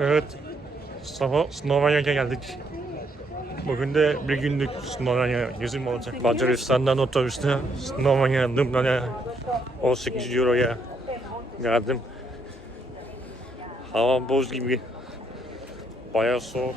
Evet, Slovanya'ya geldik. Bugün de bir günlük Slovanya gezim olacak. Macaristan'dan otobüste Slovanya'ya, Lübnan'a 18 euroya geldim. Hava buz gibi. Bayağı soğuk.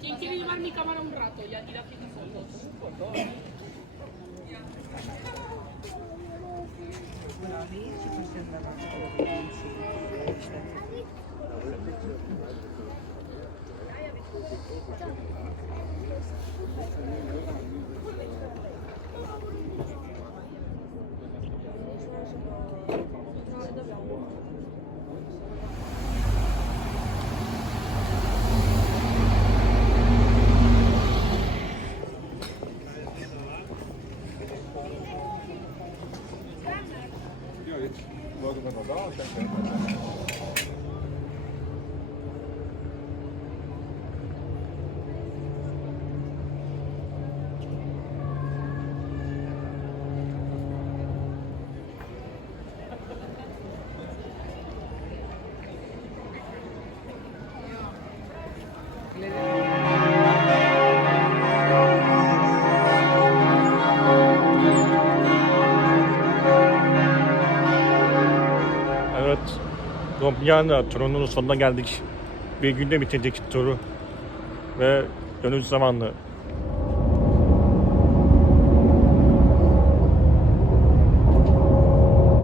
¿Quién quiere llevar mi cámara un rato? Y aquí la fijo fotos. Evet, Ljubljana turunun sonuna geldik. Bir günde bitirdik turu ve dönüş zamanı.